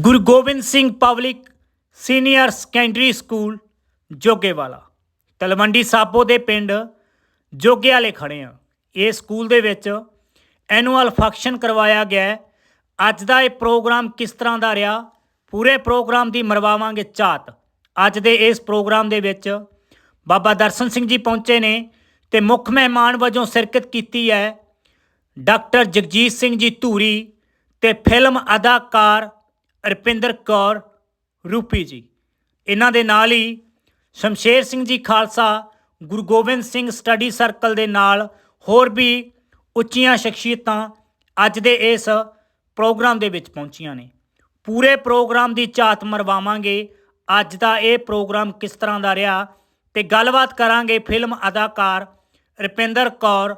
Guru Gobind Singh public senior secondary school, Jogewala. Talwandi Sabo ਦੇ ਪਿੰਡ ਜੋਗੇ ਵਾਲੇ ਖੜੇ ਆ ਇਹ ਸਕੂਲ ਦੇ ਵਿੱਚ ਐਨੂਅਲ ਫੰਕਸ਼ਨ ਕਰਵਾਇਆ ਗਿਆ ਅੱਜ ਦਾ ਇਹ ਪ੍ਰੋਗਰਾਮ ਕਿਸ ਤਰ੍ਹਾਂ ਦਾ ਰਿਹਾ? ਪੂਰੇ ਪ੍ਰੋਗਰਾਮ ਦੀ ਮਰਵਾਵਾਂਗੇ ਝਾਤ। ਅੱਜ ਦੇ ਇਸ ਪ੍ਰੋਗਰਾਮ ਦੇ ਵਿੱਚ ਬਾਬਾ ਦਰਸ਼ਨ ਸਿੰਘ ਜੀ ਪਹੁੰਚੇ ਨੇ ਤੇ ਮੁੱਖ ਮਹਿਮਾਨ ਵਜੋਂ ਸ਼ਿਰਕਤ ਕੀਤੀ ਹੈ। ਡਾਕਟਰ ਜਗਜੀਤ ਸਿੰਘ ਜੀ ਧੂਰੀ ਤੇ ਫਿਲਮ ਅਦਾਕਾਰ ਰੁਪਿੰਦਰ ਕੌਰ ਰੂਪੀ ਜੀ। ਇਹਨਾਂ ਦੇ ਨਾਲ ਹੀ ਸ਼ਮਸ਼ੇਰ ਸਿੰਘ ਜੀ ਖਾਲਸਾ, ਗੁਰੂ ਗੋਬਿੰਦ ਸਿੰਘ ਸਟੱਡੀ ਸਰਕਲ ਦੇ ਨਾਲ ਹੋਰ ਵੀ ਉੱਚੀਆਂ ਸ਼ਖਸੀਅਤਾਂ ਅੱਜ ਦੇ ਇਸ ਪ੍ਰੋਗਰਾਮ ਦੇ ਵਿੱਚ ਪਹੁੰਚੀਆਂ ਨੇ। ਪੂਰੇ ਪ੍ਰੋਗਰਾਮ ਦੀ ਝਾਤ ਮਰਵਾਵਾਂਗੇ। ਅੱਜ ਦਾ ਇਹ ਪ੍ਰੋਗਰਾਮ ਕਿਸ ਤਰ੍ਹਾਂ ਦਾ ਰਿਹਾ ਤੇ ਗੱਲਬਾਤ ਕਰਾਂਗੇ ਫਿਲਮ ਅਦਾਕਾਰ ਰੁਪਿੰਦਰ ਕੌਰ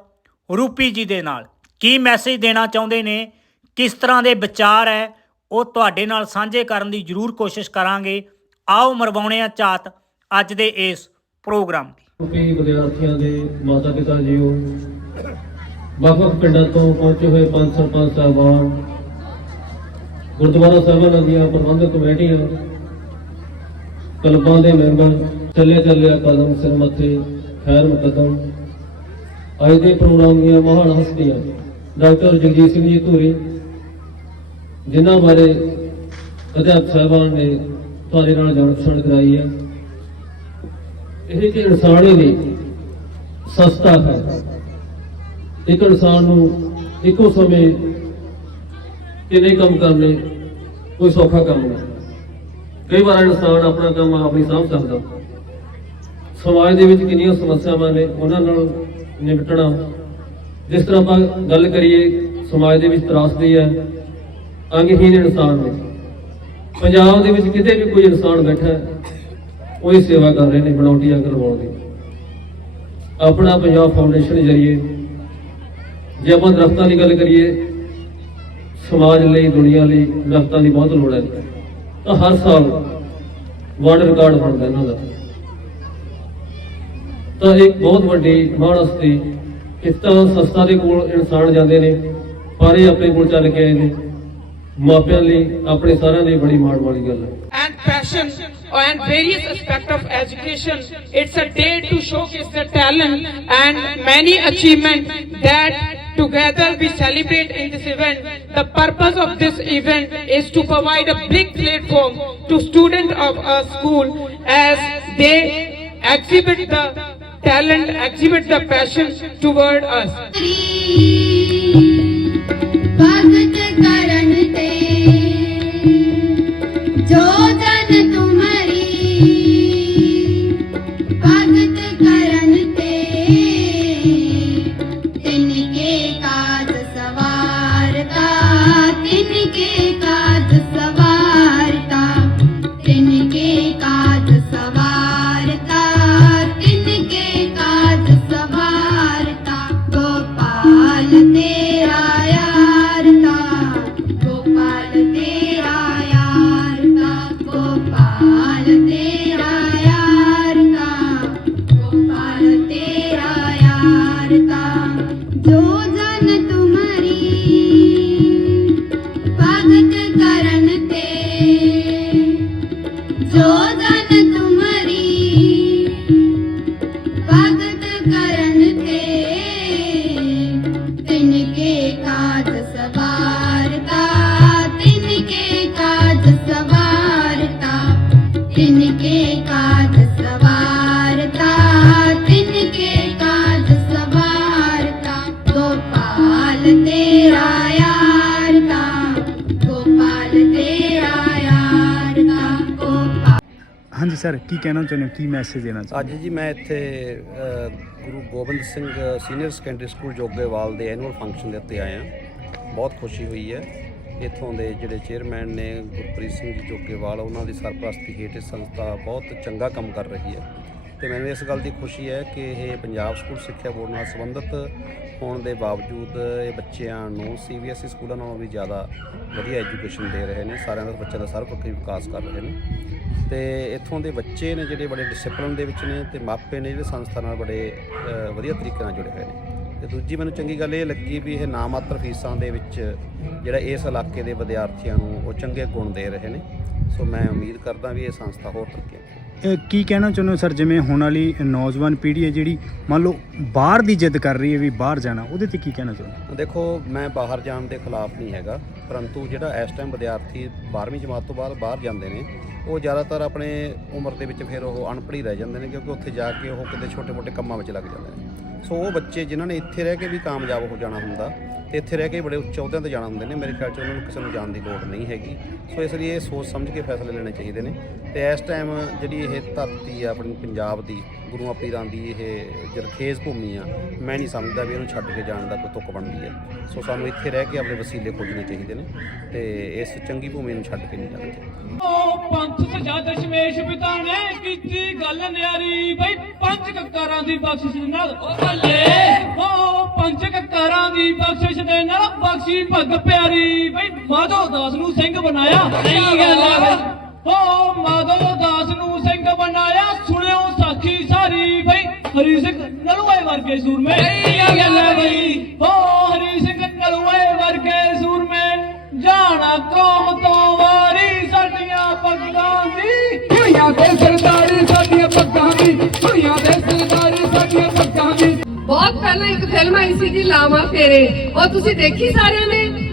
ਰੂਪੀ ਜੀ ਦੇ ਨਾਲ। ਕੀ ਮੈਸੇਜ ਦੇਣਾ ਚਾਹੁੰਦੇ ਨੇ? ਕਿਸ ਤਰ੍ਹਾਂ ਦੇ ਵਿਚਾਰ ਹੈ? ਉਹ ਤੁਹਾਡੇ ਨਾਲ ਸਾਂਝੇ ਕਰਨ ਦੀ ਜ਼ਰੂਰ ਕੋਸ਼ਿਸ਼ ਕਰਾਂਗੇ। ਆਓ ਮਰਵਾਉਣੇ ਆ ਝਾਤ ਅੱਜ ਦੇ ਇਸ ਪ੍ਰੋਗਰਾਮ ਦੀ। ਵਿਦਿਆਰਥੀਆਂ ਦੇ ਮਾਤਾ ਪਿਤਾ ਜੀਓ, ਵੱਖ-ਵੱਖ ਪਿੰਡਾਂ ਤੋਂ ਪਹੁੰਚੇ ਹੋਏ ਪੰਜ ਸਰਪੰਚ ਸਾਹਿਬਾਨ, ਗੁਰਦੁਆਰਾ ਸਾਹਿਬਾਨਾਂ ਦੀਆਂ ਪ੍ਰਬੰਧਕ ਕਮੇਟੀਆਂ, ਕਲਬਾਂ ਦੇ ਮੈਂਬਰ ਚੱਲੇ ਚੱਲਿਆ ਕਦਮ ਸਿਰ ਮੱਥੇ ਖੈਰ ਮੁਕਦਮ, ਅੱਜ ਦੇ ਪ੍ਰੋਗਰਾਮ ਦੀਆਂ ਮਹਾਨ ਹਸਤੀਆਂ, ਡਾਕਟਰ ਜਗਜੀਤ ਸਿੰਘ ਜੀ ਧੂਰੀ ਜਿਨ੍ਹਾਂ ਬਾਰੇ ਅਧਿਆਪਕ ਸਾਹਿਬਾਨ ਨੇ ਤੁਹਾਡੇ ਨਾਲ ਜਾਣ ਪਛਾਣ ਕਰਾਈ ਹੈ। ਇਹ ਕਿ ਇਨਸਾਨ ਹੀ ਸਸਤਾ ਹੈ। ਇੱਕ ਇਨਸਾਨ ਨੂੰ ਇੱਕੋ ਸਮੇਂ ਕਿੰਨੇ ਕੰਮ ਕਰਨੇ, ਕੋਈ ਸੌਖਾ ਕੰਮ ਨਹੀਂ। ਕਈ ਵਾਰ ਇਨਸਾਨ ਆਪਣਾ ਕੰਮ ਆਪ ਨਹੀਂ ਸਾਂਭ ਸਕਦਾ। ਸਮਾਜ ਦੇ ਵਿੱਚ ਕਿੰਨੀਆਂ ਸਮੱਸਿਆਵਾਂ ਨੇ, ਉਹਨਾਂ ਨਾਲ ਨਿਪਟਣਾ। ਜਿਸ ਤਰ੍ਹਾਂ ਆਪਾਂ ਗੱਲ ਕਰੀਏ, ਸਮਾਜ ਦੇ ਵਿੱਚ ਤਰਾਸਦੀ ਹੈ। ਅੰਗਹੀਨ ਇਨਸਾਨ ਨੇ। ਪੰਜਾਬ ਦੇ ਵਿੱਚ ਕਿਤੇ ਵੀ ਕੋਈ ਇਨਸਾਨ ਬੈਠਾ ਹੈ, ਉਹੀ ਸੇਵਾ ਕਰ ਰਹੇ ਨੇ ਬਣਾਉਟੀਆਂ ਕਰਵਾਉਣ ਦੀ। ਆਪਣਾ ਪੰਜਾਬ ਫਾਊਂਡੇਸ਼ਨ ਜਰੀਏ ਜੇ ਆਪਾਂ ਦਰਖਤਾਂ ਦੀ ਗੱਲ ਕਰੀਏ, ਸਮਾਜ ਲਈ, ਦੁਨੀਆ ਲਈ ਦਰਖਤਾਂ ਦੀ ਬਹੁਤ ਲੋੜ ਹੈ। ਤਾਂ ਹਰ ਸਾਲ ਵਰਲਡ ਰਿਕਾਰਡ ਬਣਦਾ ਇਹਨਾਂ ਦਾ। ਤਾਂ ਇੱਕ ਬਹੁਤ ਵੱਡੀ ਮਾਨਸਤੀ ਇਸ ਤਾਂ ਸੰਸਥਾ ਦੇ ਕੋਲ ਇਨਸਾਨ ਜਾਂਦੇ ਨੇ, ਪਰ ਇਹ ਆਪਣੇ ਕੋਲ ਚੱਲ ਕੇ ਆਏ ਨੇ। ਮਾਪਿਆਂ ਲਈ ਆਪਣੇ ਸਾਰਿਆਂ ਲਈ ਬੜੀ ਮਾਣ ਵਾਲੀ ਗੱਲ ਹੈ and passion and various aspects of education. It's a day to showcase the talent and many achievements that together we celebrate in this event. The purpose of this event is to provide a big platform to students of our school as they exhibit the talent, exhibit the passion toward us. Sir ਕੀ ਕਹਿਣਾ ਚਾਹੁੰਦੇ ਹੋ? ਕੀ message ਦੇਣਾ ਅੱਜ ਜੀ ਮੈਂ ਇੱਥੇ ਅ, Guru Gobind Singh senior secondary school Jogewal ਦੇ annual function ਦੇ ਉੱਤੇ ਆਇਆ। ਬਹੁਤ ਖੁਸ਼ੀ ਹੋਈ ਹੈ। ਇੱਥੋਂ ਦੇ ਜਿਹੜੇ ਚੇਅਰਮੈਨ ਨੇ ਗੁਰਪ੍ਰੀਤ ਸਿੰਘ ਜੀ ਜੋਗੇਵਾਲ ਉਹਨਾਂ ਦੀ ਸਰਪ੍ਰਸਤੀ ਹੇਠ ਇਹ ਸੰਸਥਾ ਬਹੁਤ ਚੰਗਾ ਕੰਮ ਕਰ ਰਹੀ ਹੈ। ਤੇ ਮੈਨੂੰ ਇਸ ਗੱਲ ਦੀ ਖੁਸ਼ੀ ਹੈ ਕਿ ਇਹ ਪੰਜਾਬ ਸਕੂਲ ਸਿੱਖਿਆ ਬੋਰਡ ਨਾਲ ਸੰਬੰਧਿਤ ਹੋਣ ਦੇ ਬਾਵਜੂਦ ਇਹ ਬੱਚਿਆਂ ਨੂੰ ਸੀਬੀਐਸਈ ਸਕੂਲਾਂ ਨਾਲੋਂ ਵੀ ਜ਼ਿਆਦਾ ਵਧੀਆ ਐਜੂਕੇਸ਼ਨ ਦੇ ਰਹੇ ਨੇ। ਸਾਰਿਆਂ ਦਾ ਬੱਚਿਆਂ ਦਾ ਸਰਵਪੱਖੀ ਵਿਕਾਸ ਕਰ ਰਹੇ ਨੇ। ਤੇ ਇੱਥੋਂ ਦੇ ਬੱਚੇ ਨੇ ਜਿਹੜੇ ਬੜੇ ਡਿਸਪਲਿਨ ਦੇ ਵਿੱਚ ਨੇ ਤੇ ਮਾਪੇ ਨੇ ਜਿਹੜੇ ਸੰਸਥਾ ਨਾਲ ਬੜੇ ਵਧੀਆ ਤਰੀਕੇ ਨਾਲ ਜੁੜੇ ਹੋਏ ਨੇ। ਤੇ ਦੂਜੀ ਮੈਨੂੰ ਚੰਗੀ ਗੱਲ ਇਹ ਲੱਗੀ ਵੀ ਇਹ ਨਾਮਾਤਰ ਫੀਸਾਂ ਦੇ ਵਿੱਚ ਜਿਹੜਾ ਇਸ ਇਲਾਕੇ ਦੇ ਵਿਦਿਆਰਥੀਆਂ ਨੂੰ ਉਹ ਚੰਗੇ ਗੁਣ ਦੇ ਰਹੇ ਨੇ। ਸੋ ਮੈਂ ਉਮੀਦ ਕਰਦਾ ਵੀ ਇਹ ਸੰਸਥਾ ਹੋਰ ਤਰੱਕੀ ਕਰੇ ਕੀ ਕਹਿਣਾ ਚਾਹੁੰਦੇ ਹੋ ਸਰ ਜਿਵੇਂ ਹੁਣ ਵਾਲੀ ਨੌਜਵਾਨ ਪੀੜ੍ਹੀ ਹੈ ਜਿਹੜੀ ਮੰਨ ਲਓ ਬਾਹਰ ਦੀ ਜਿੱਦ ਕਰ ਰਹੀ ਹੈ ਵੀ ਬਾਹਰ ਜਾਣਾ, ਉਹਦੇ ਤੇ ਕੀ ਕਹਿਣਾ ਚਾਹੁੰਦੇ ਹੋ? ਦੇਖੋ, ਮੈਂ ਬਾਹਰ ਜਾਣ ਦੇ ਖਿਲਾਫ ਨਹੀਂ ਹੈਗਾ, ਪਰੰਤੂ ਜਿਹੜਾ ਇਸ ਟਾਈਮ ਵਿਦਿਆਰਥੀ 12ਵੀਂ ਜਮਾਤ ਤੋਂ ਬਾਅਦ ਬਾਹਰ ਜਾਂਦੇ ਨੇ, ਉਹ ਜ਼ਿਆਦਾਤਰ ਆਪਣੇ ਉਮਰ ਦੇ ਵਿੱਚ ਫਿਰ ਉਹ ਅਨਪੜ੍ਹ ਹੀ ਰਹਿ ਜਾਂਦੇ ਨੇ, ਕਿਉਂਕਿ ਉੱਥੇ ਜਾ ਕੇ ਉਹ ਕਿਤੇ ਛੋਟੇ-ਮੋਟੇ ਕੰਮਾਂ ਵਿੱਚ ਲੱਗ ਜਾਂਦੇ ਨੇ ਸੋ ਉਹ ਬੱਚੇ ਜਿਨ੍ਹਾਂ ਨੇ ਇੱਥੇ ਰਹਿ ਕੇ ਵੀ ਕਾਮਯਾਬ ਹੋ ਜਾਣਾ ਹੁੰਦਾ ਤੇ ਇੱਥੇ ਰਹਿ ਕੇ ਬੜੇ ਉੱਚ ਅਹੁਦਿਆਂ ਤੇ ਜਾਣਾ ਹੁੰਦੇ ਨੇ। ਮੇਰੇ ਖਿਆਲ 'ਚ ਉਹਨਾਂ ਨੂੰ ਕਿਸੇ ਨੂੰ ਜਾਣ ਦੀ ਲੋੜ ਨਹੀਂ ਹੈਗੀ। ਸੋ ਇਸ ਲਈ ਇਹ ਸੋਚ ਸਮਝ ਕੇ ਫੈਸਲੇ ਲੈਣੇ ਚਾਹੀਦੇ ਨੇ। ਤੇ ਇਸ ਟਾਈਮ ਜਿਹੜੀ ਇਹ ਧਰਤੀ ਆ ਆਪਣੀ ਪੰਜਾਬ ਦੀ ਗੁਰੂਆਂ ਪੀਰਾਂ ਦੀ ਇਹ ਜਰਖੇਜ਼ ਭੂਮੀ ਆ, ਮੈਂ ਨਹੀਂ ਸਮਝਦਾ ਵੀ ਇਹਨੂੰ ਛੱਡ ਕੇ ਜਾਣ ਦਾ ਕੋਈ ਤੁੱਕ ਬਣਦੀ ਹੈ ਸੋ ਸਾਨੂੰ ਇੱਥੇ ਰਹਿ ਕੇ ਆਪਣੇ ਵਸੀਲੇ ਖੋਜਣੇ ਚਾਹੀਦੇ ਨੇ ਤੇ ਇਸ ਚੰਗੀ ਭੂਮੀ ਨੂੰ ਛੱਡ ਕੇ ਨਹੀਂ ਜਾਣਾ ਚਾਹੀਦਾ। ਉਹ ਪੰਥ ਸਜਾ ਦਸ਼ਮੇਸ਼ ਪਿਤਾ ਕੀਤੀ ਗੱਲ ਨਿਆਰੀ। ਬਈ ਪੰਜ ਕੱਕਾਰਾਂ ਦੀ ਬਖਸ਼ਿਸ਼ ਨਾਲ। ਉਹ ਬੱਲੇ, ਉਹ ਪੰਜ ਕੱਕਾਰਾਂ ਦੀ ਬਖਸ਼ਿਸ਼ ਦੇ ਨਾਲ ਬਖਸ਼ੀ ਭਗ ਪਿਆਰੀ। ਬਈ ਮਾਧੋ ਦਾਸ ਨੂੰ ਸਿੰਘ ਬਣਾਇਆ। ਸਹੀ ਗੱਲ ਹੈ ਉਹ ਮਾਧੋ ਦਾਸ ਨੂੰ ਸਿੰਘ ਬਣਾਇਆ। ਸੁਣਿਓ ਸਾਖੀ ਸਾਰੀ। ਬਈ ਹਰੀ ਸਿੰਘ ਨਲੂਏ ਵਰਗੇ ਸੂਰਮੇ। ਸਹੀ ਗੱਲ ਹੈ ਬਈ। ਉਹ ਹਰੀ ਸਿੰਘ ਨਲੂਏ ਵਰਗੇ ਸੂਰਮੇ। ਜਾਣਾ ਕੌਮ ਤੋਂ ਵਾਰੀ ਸਾਡੀਆਂ ਪੱਗਾਂ ਦੀ। ਕੁੜੀਆਂ ਦੇ ਸਰਦਾਰੀ ਬਹੁਤ ਪਹਿਲਾਂ ਇੱਕ ਫਿਲਮ ਆਈ ਸੀ ਲਾਵਾ ਫੇਰੇ। ਉਹ ਤੁਸੀਂ ਦੇਖੀ ਸਾਰਿਆਂ ਨੇ?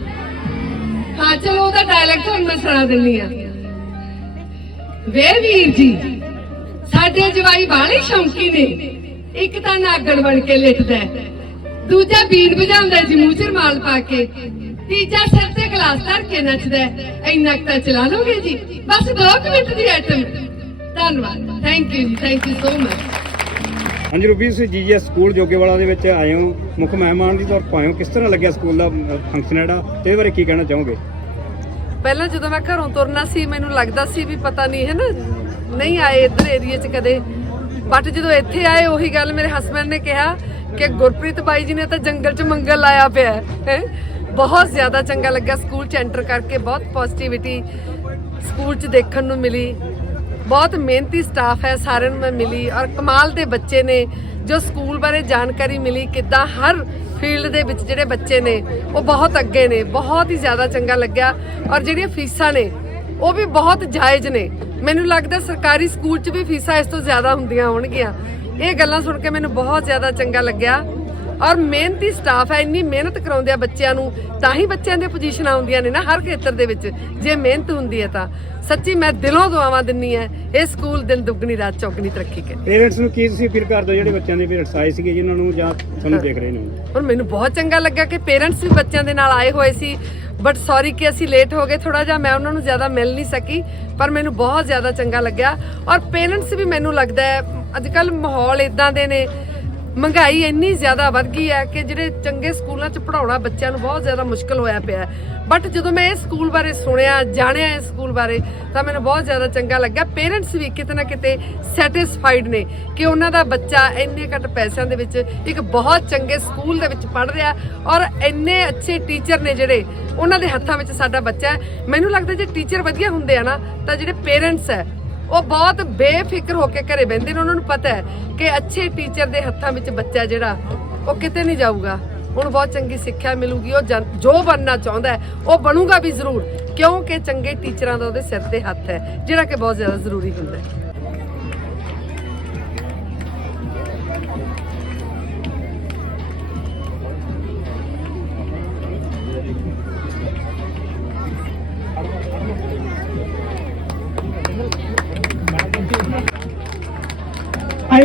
ਹਾਂ, ਚਲੋ, ਉਹਦਾ ਡਾਇਲੈਕਟ ਤੁਹਾਨੂੰ ਮੈਂ ਸੁਣਾ ਦਿੰਨੀ ਆ। ਵੇ ਵੀਰ ਜੀ, ਸਾਡੇ ਜਵਾਈ ਬਾਹਲੇ ਸ਼ੌਂਕੀ ਨੇ। ਇੱਕ ਤਾਂ ਨਾਗਣ ਬਣ ਕੇ ਲਿਟਦਾ ਦੂਜਾ ਬੀਨ ਵਜਾਉਂਦਾ ਜੀ, ਮੂੰਹ ਚ ਪਾ ਕੇ। ਤੀਜਾ ਸਿਰ ਤੇ ਗਲਾਸ ਧਰ ਕੇ ਨੱਚਦਾ ਇੰਨਾ ਕੁ ਤਾਂ ਚਲਾ ਲੋਗੇ ਜੀ? ਬਸ 2 ਮਿੰਟ ਦੀ ਆਈਟਮ ਧੰਨਵਾਦ। ਥੈਂਕ ਯੂ ਜੀ ਥੈਂਕ ਯੂ ਸੋ ਮਚ ਹਾਂਜੀ ਰੂਪੀ ਤੁਸੀਂ ਜੀਜੀਐਸ ਸਕੂਲ ਜੋਗੇਵਾਲਾ ਦੇ ਵਿੱਚ ਆਏ ਹੋ। ਮੁੱਖ ਮਹਿਮਾਨ ਦੀ ਤੌਰ ਤੇ ਕਿਸ ਤਰ੍ਹਾਂ ਲੱਗਿਆ ਸਕੂਲ ਦਾ ਫੰਕਸ਼ਨ ਜਿਹੜਾ? ਤੇ ਇਹਦੇ ਬਾਰੇ ਕੀ ਕਹਿਣਾ ਚਾਹੋਗੇ? ਪਹਿਲਾਂ ਜਦੋਂ ਮੈਂ ਘਰੋਂ ਤੁਰਨਾ ਸੀ, ਮੈਨੂੰ ਲੱਗਦਾ ਸੀ ਵੀ ਪਤਾ ਨਹੀਂ, ਹੈ ਨਾ? ਨਹੀਂ ਆਏ ਇੱਧਰ ਏਰੀਏ 'ਚ ਕਦੇ। ਬਟ ਜਦੋਂ ਇੱਥੇ ਆਏ, ਉਹੀ ਗੱਲ ਮੇਰੇ ਹਸਬੰਡ ਨੇ ਕਿਹਾ ਕਿ ਗੁਰਪ੍ਰੀਤ ਬਾਈ ਜੀ ਨੇ ਤਾਂ ਜੰਗਲ 'ਚ ਮੰਗਲ ਲਾਇਆ ਪਿਆ ਹੈ ਬਹੁਤ ਜ਼ਿਆਦਾ ਚੰਗਾ ਲੱਗਾ ਸਕੂਲ 'ਚ ਐਂਟਰ ਕਰਕੇ, ਬਹੁਤ ਪੋਜ਼ਿਟਿਵਿਟੀ ਸਕੂਲ 'ਚ ਦੇਖਣ ਨੂੰ ਮਿਲੀ। ਬਹੁਤ ਮਿਹਨਤੀ ਸਟਾਫ ਹੈ, ਸਾਰਿਆਂ ਨੂੰ ਮੈਂ ਮਿਲੀ ਔਰ ਕਮਾਲ ਦੇ ਬੱਚੇ ਨੇ, ਜੋ ਸਕੂਲ ਬਾਰੇ ਜਾਣਕਾਰੀ ਮਿਲੀ ਕਿੱਦਾਂ ਹਰ ਫੀਲਡ ਦੇ ਵਿੱਚ ਜਿਹੜੇ ਬੱਚੇ ਨੇ, ਉਹ ਬਹੁਤ ਅੱਗੇ ਨੇ, ਬਹੁਤ ਹੀ ਜ਼ਿਆਦਾ ਚੰਗਾ ਲੱਗਿਆ ਔਰ ਜਿਹੜੀਆਂ ਫੀਸਾਂ ਨੇ, ਉਹ ਵੀ ਬਹੁਤ ਜਾਇਜ਼ ਨੇ। ਮੈਨੂੰ ਲੱਗਦਾ ਸਰਕਾਰੀ ਸਕੂਲ 'ਚ ਵੀ ਫੀਸਾਂ ਇਸ ਤੋਂ ਜ਼ਿਆਦਾ ਹੁੰਦੀਆਂ ਹੋਣਗੀਆਂ। ਇਹ ਗੱਲਾਂ ਸੁਣ ਕੇ ਮੈਨੂੰ ਬਹੁਤ ਜ਼ਿਆਦਾ ਚੰਗਾ ਲੱਗਿਆ। ਔਰ ਮਿਹਨਤੀ ਸਟਾਫ ਹੈ ਇੰਨੀ ਮਿਹਨਤ ਕਰਾਉਂਦੇ ਆ ਬੱਚਿਆਂ ਨੂੰ ਤਾਂ ਹੀ ਬੱਚਿਆਂ ਦੀਆਂ ਪੋਜੀਸ਼ਨਾਂ ਆਉਂਦੀਆਂ ਨੇ ਨਾ ਹਰ ਖੇਤਰ ਦੇ ਵਿੱਚ। ਜੇ ਮਿਹਨਤ ਹੁੰਦੀ ਹੈ ਤਾਂ। ਸੱਚੀ ਮੈਂ ਦਿਲੋਂ ਦੁਆਵਾਂ ਦਿੰਨੀ ਹੈ ਇਹ ਸਕੂਲ ਦਿਨ ਦੁੱਗਣੀ ਰਾਤ ਚੌਗਣੀ ਤਰੱਕੀ ਕਰੇ। ਪੇਰੈਂਟਸ ਨੂੰ ਕੀ ਤੁਸੀਂ ਅਪੀਲ ਕਰਦੇ ਹੋ? ਜਿਹੜੇ ਬੱਚਿਆਂ ਦੇ ਪੇਰੈਂਟਸ ਆਏ ਸੀਗੇ ਜਿਨ੍ਹਾਂ ਨੂੰ ਜਾਂ ਤੁਹਾਨੂੰ ਦੇਖ ਰਹੇ ਨੇ? ਹੁਣ ਮੈਨੂੰ ਬਹੁਤ ਚੰਗਾ ਲੱਗਾ ਕਿ ਪੇਰੈਂਟਸ ਵੀ ਬੱਚਿਆਂ ਦੇ ਨਾਲ ਆਏ ਹੋਏ ਸੀ। ਬਟ ਸੌਰੀ ਕਿ ਅਸੀਂ ਲੇਟ ਹੋ ਗਏ ਥੋੜਾ ਜਿਹਾ ਮੈਂ ਉਹਨਾਂ ਨੂੰ ਜ਼ਿਆਦਾ ਮਿਲ ਨਹੀਂ ਸਕੀ ਪਰ ਮੈਨੂੰ ਬਹੁਤ ਜ਼ਿਆਦਾ ਚੰਗਾ ਲੱਗਿਆ। ਔਰ ਪੇਰੈਂਟਸ ਵੀ ਮੈਨੂੰ ਲੱਗਦਾ ਹੈ ਅੱਜ ਕੱਲ ਮਾਹੌਲ ਇਦਾਂ ਦੇ ਨੇ। ਮਹਿੰਗਾਈ ਇੰਨੀ ਜ਼ਿਆਦਾ ਵੱਧ ਗਈ ਹੈ ਕਿ ਜਿਹੜੇ ਚੰਗੇ ਸਕੂਲਾਂ 'ਚ ਪੜਾਉਣਾ ਬੱਚਿਆਂ ਨੂੰ ਬਹੁਤ ਜ਼ਿਆਦਾ ਮੁਸ਼ਕਲ ਹੋਇਆ ਪਿਆ ਬਟ ਜਦੋਂ ਮੈਂ ਇਸ ਸਕੂਲ ਬਾਰੇ ਸੁਣਿਆ, ਜਾਣਿਆ ਇਸ ਸਕੂਲ ਬਾਰੇ, ਤਾਂ ਮੈਨੂੰ ਬਹੁਤ ਜ਼ਿਆਦਾ ਚੰਗਾ ਲੱਗਾ ਪੇਰੈਂਟਸ ਵੀ ਕਿਤੇ ਨਾ ਕਿਤੇ ਸੈਟੀਸਫਾਈਡ ਨੇ ਕਿ ਉਹਨਾਂ ਦਾ ਬੱਚਾ ਇੰਨੇ ਘੱਟ ਪੈਸਿਆਂ ਦੇ ਵਿੱਚ ਇੱਕ ਬਹੁਤ ਚੰਗੇ ਸਕੂਲ ਦੇ ਵਿੱਚ ਪੜ ਰਿਹਾ ਔਰ ਇੰਨੇ ਅੱਛੇ ਟੀਚਰ ਨੇ ਜਿਹੜੇ, ਉਹਨਾਂ ਦੇ ਹੱਥਾਂ ਵਿੱਚ ਸਾਡਾ ਬੱਚਾ ਹੈ। ਮੈਨੂੰ ਲੱਗਦਾ ਜੇ ਟੀਚਰ ਵਧੀਆ ਹੁੰਦੇ ਆ ਨਾ, ਤਾਂ ਜਿਹੜੇ ਪੇਰੈਂਟਸ ਹੈ ਉਹ ਬਹੁਤ ਬੇਫਿਕਰ ਹੋ ਕੇ ਘਰੇ ਬਹਿੰਦੇ ਨੇ। ਉਹਨਾਂ ਨੂੰ ਪਤਾ ਹੈ ਕਿ ਅੱਛੇ ਟੀਚਰ ਦੇ ਹੱਥਾਂ ਵਿੱਚ ਬੱਚਾ ਜਿਹੜਾ, ਉਹ ਕਿਤੇ ਨਹੀਂ ਜਾਊਗਾ। ਉਹਨੂੰ ਬਹੁਤ ਚੰਗੀ ਸਿੱਖਿਆ ਮਿਲੂਗੀ। ਉਹ ਜਨ- ਜੋ ਬਣਨਾ ਚਾਹੁੰਦਾ ਹੈ, ਉਹ ਬਣੂਗਾ ਵੀ ਜ਼ਰੂਰ। ਕਿਉਂਕਿ ਚੰਗੇ ਟੀਚਰਾਂ ਦਾ ਉਹਦੇ ਸਿਰ ਤੇ ਹੱਥ ਹੈ, ਜਿਹੜਾ ਕਿ ਬਹੁਤ ਜ਼ਿਆਦਾ ਜ਼ਰੂਰੀ ਹੁੰਦਾ ਹੈ।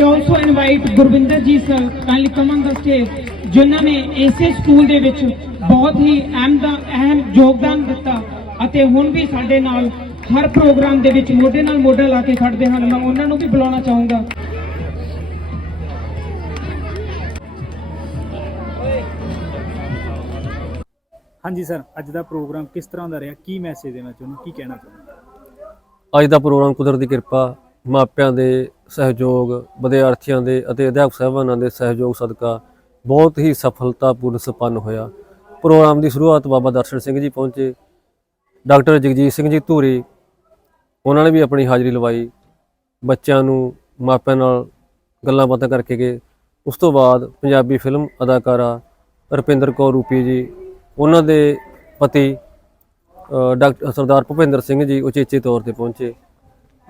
I also invite Gurvinder ji sir kindly come on the stage ਜਿਨ੍ਹਾਂ ਨੇ ਇਸੇ ਸਕੂਲ ਦੇ ਵਿੱਚ ਬਹੁਤ ਹੀ ਅਹਿਮ ਦਾ ਅਹਿਮ ਯੋਗਦਾਨ ਦਿੱਤਾ ਅਤੇ ਹੁਣ ਵੀ ਸਾਡੇ ਨਾਲ ਹਰ ਪ੍ਰੋਗਰਾਮ ਦੇ ਵਿੱਚ ਮੋਢੇ ਨਾਲ ਮੋਢਾ ਲਾ ਕੇ ਖੜਦੇ ਹਨ ਮੈਂ ਉਹਨਾਂ ਨੂੰ ਵੀ ਬੁਲਾਉਣਾ ਚਾਹੂੰਗਾ ਹਾਂਜੀ ਸਰ ਅੱਜ ਦਾ ਪ੍ਰੋਗਰਾਮ ਕਿਸ ਤਰ੍ਹਾਂ ਦਾ ਰਿਹਾ ਕੀ ਮੈਸੇਜ ਦੇਣਾ ਚਾਹੁੰਦੇ? ਕੀ ਕਹਿਣਾ ਚਾਹੁੰਦੇ? ਅੱਜ ਦਾ ਪ੍ਰੋਗਰਾਮ ਕੁਦਰਤ ਦੀ ਕਿਰਪਾ ਮਾਪਿਆਂ ਦੇ ਸਹਿਯੋਗ ਵਿਦਿਆਰਥੀਆਂ ਦੇ ਅਤੇ ਅਧਿਆਪਕ ਸਾਹਿਬਾਨਾਂ ਦੇ ਸਹਿਯੋਗ ਸਦਕਾ ਬਹੁਤ ਹੀ ਸਫਲਤਾਪੂਰਨ ਸੰਪੰਨ ਹੋਇਆ। ਪ੍ਰੋਗਰਾਮ ਦੀ ਸ਼ੁਰੂਆਤ ਬਾਬਾ ਦਰਸ਼ਨ ਸਿੰਘ ਜੀ ਪਹੁੰਚੇ। ਡਾਕਟਰ ਜਗਜੀਤ ਸਿੰਘ ਜੀ ਧੂਰੀ ਉਹਨਾਂ ਨੇ ਵੀ ਆਪਣੀ ਹਾਜ਼ਰੀ ਲਵਾਈ। ਬੱਚਿਆਂ ਨੂੰ ਮਾਪਿਆਂ ਨਾਲ ਗੱਲਾਂ ਬਾਤਾਂ ਕਰਕੇ ਗਏ। ਉਸ ਤੋਂ ਬਾਅਦ ਪੰਜਾਬੀ ਫਿਲਮ ਅਦਾਕਾਰਾ ਰੁਪਿੰਦਰ ਕੌਰ ਰੂਪੀ ਜੀ ਉਹਨਾਂ ਦੇ ਪਤੀ ਅ, ਡਾਕਟਰ ਸਰਦਾਰ ਭੁਪਿੰਦਰ ਸਿੰਘ ਜੀ ਉਚੇਚੇ ਤੌਰ ਤੇ ਪਹੁੰਚੇ।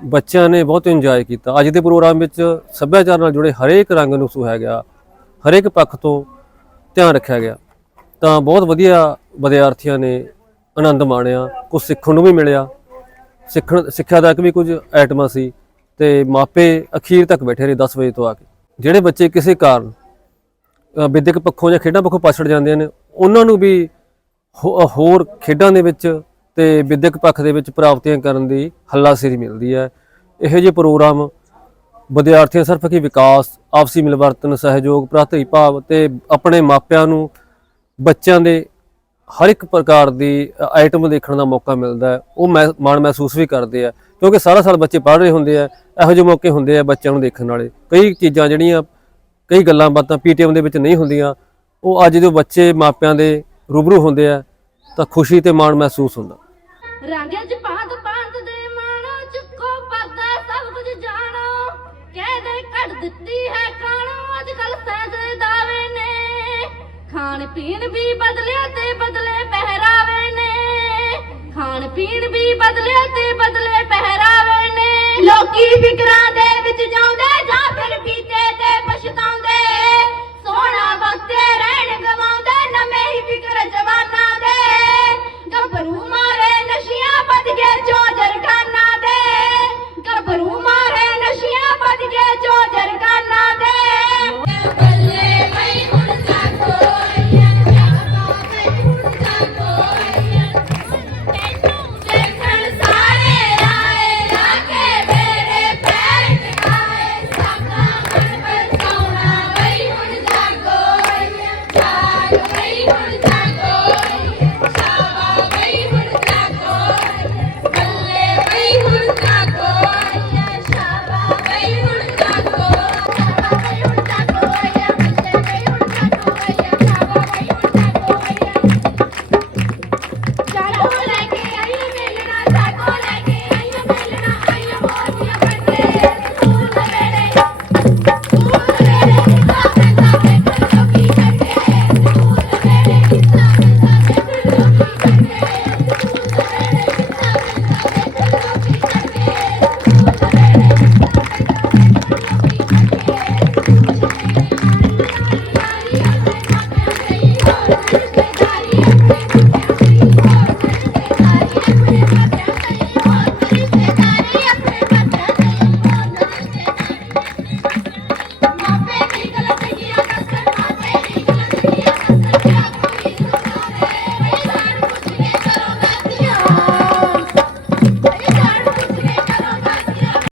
ਬੱਚਿਆਂ ਨੇ ਬਹੁਤ ਇੰਜੋਏ ਕੀਤਾ। ਅੱਜ ਦੇ ਪ੍ਰੋਗਰਾਮ ਵਿੱਚ ਸੱਭਿਆਚਾਰ ਨਾਲ ਜੁੜੇ ਹਰੇਕ ਰੰਗ ਨੂੰ ਸੁਹਾਇਆ ਗਿਆ ਹਰੇਕ ਪੱਖ ਤੋਂ ਧਿਆਨ ਰੱਖਿਆ ਗਿਆ। ਤਾਂ ਬਹੁਤ ਵਧੀਆ ਵਿਦਿਆਰਥੀਆਂ ਨੇ ਆਨੰਦ ਮਾਣਿਆ ਕੁਝ ਸਿੱਖਣ ਨੂੰ ਵੀ ਮਿਲਿਆ। ਸਿੱਖਣ ਸਿੱਖਿਆ ਤੱਕ ਵੀ ਕੁਝ ਆਈਟਮਾਂ ਸੀ ਤੇ ਮਾਪੇ ਅਖੀਰ ਤੱਕ ਬੈਠੇ ਰਹੇ 10 ਵਜੇ ਤੋਂ ਆ ਕੇ। ਜਿਹੜੇ ਬੱਚੇ ਕਿਸੇ ਕਾਰਨ ਅ, ਵਿਦਿਅਕ ਪੱਖੋਂ ਜਾਂ ਖੇਡਾਂ ਪੱਖੋਂ ਪਾਛੜ ਜਾਂਦੇ ਨੇ ਉਹਨਾਂ ਨੂੰ ਵੀ ਹੋਰ ਖੇਡਾਂ ਦੇ ਵਿੱਚ ਤੇ ਵਿਦਿਅਕ ਪੱਖ ਦੇ ਵਿੱਚ ਪ੍ਰਾਪਤੀਆਂ ਕਰਨ ਦੀ ਹੱਲਾਸ਼ੇਰੀ ਮਿਲਦੀ ਹੈ। ਇਹੋ ਜਿਹੇ ਪ੍ਰੋਗਰਾਮ ਵਿਦਿਆਰਥੀਆਂ ਸਿਰਫ ਕਿ ਵਿਕਾਸ, ਆਪਸੀ ਮਿਲਵਰਤਨ, ਸਹਿਯੋਗ, ਭਰਾਤਰੀ ਭਾਵ ਤੇ ਆਪਣੇ ਮਾਪਿਆਂ ਨੂੰ ਬੱਚਿਆਂ ਦੇ ਹਰ ਇੱਕ ਪ੍ਰਕਾਰ ਦੀ ਆਈਟਮ ਦੇਖਣ ਦਾ ਮੌਕਾ ਮਿਲਦਾ ਹੈ। ਉਹ ਮਹਿ- ਮਾਣ ਮਹਿਸੂਸ ਵੀ ਕਰਦੇ ਆ, ਕਿਉਂਕਿ ਸਾਰਾ ਸਾਲ ਬੱਚੇ ਪੜ੍ਹ ਰਹੇ ਹੁੰਦੇ ਆ, ਇਹੋ ਜਿਹੇ ਮੌਕੇ ਹੁੰਦੇ ਆ ਬੱਚਿਆਂ ਨੂੰ ਦੇਖਣ ਵਾਲੇ। ਕਈ ਚੀਜ਼ਾਂ ਜਿਹੜੀਆਂ, ਕਈ ਗੱਲਾਂ ਬਾਤਾਂ ਪੀਟੀਐਮ ਦੇ ਵਿੱਚ ਨਹੀਂ ਹੁੰਦੀਆਂ, ਉਹ ਅੱਜ ਦੇ ਬੱਚੇ ਮਾਪਿਆਂ ਦੇ ਰੂਬਰੂ ਹੁੰਦੇ ਆ। ਤਾਂ ਖੁਸ਼ੀ ਤੇ ਮਾਣ ਮਹਿਸੂਸ ਹੁੰਦਾ। ਰੰਗਾਂ ਚ ਪਾਤ ਪਾਤ ਦੇ ਮਾਣੋ, ਚੁੱਕੋ ਪਰਦਾ ਸਭ ਕੁਝ ਜਾਣੋ। ਕਹਿਦੇ ਕੱਢ ਦਿੱਤੀ ਹੈ ਕਾਣੋ ਅੱਜ ਕੱਲ ਸੈਂਸ ਦਾਵੇ ਨੇ। ਖਾਣ ਪੀਣ ਵੀ ਬਦਲਿਆ ਤੇ ਬਦਲੇ ਪਹਿਰਾਵੇ ਨੇ। ਖਾਣ ਪੀਣ ਵੀ ਬਦਲਿਆ ਤੇ ਬਦਲੇ ਪਹਿਰਾਵੇ ਨੇ। ਲੋਕੀ ਫਿਕਰਾਂ ਦੇ ਵਿੱਚ ਜਾਉਂਦੇ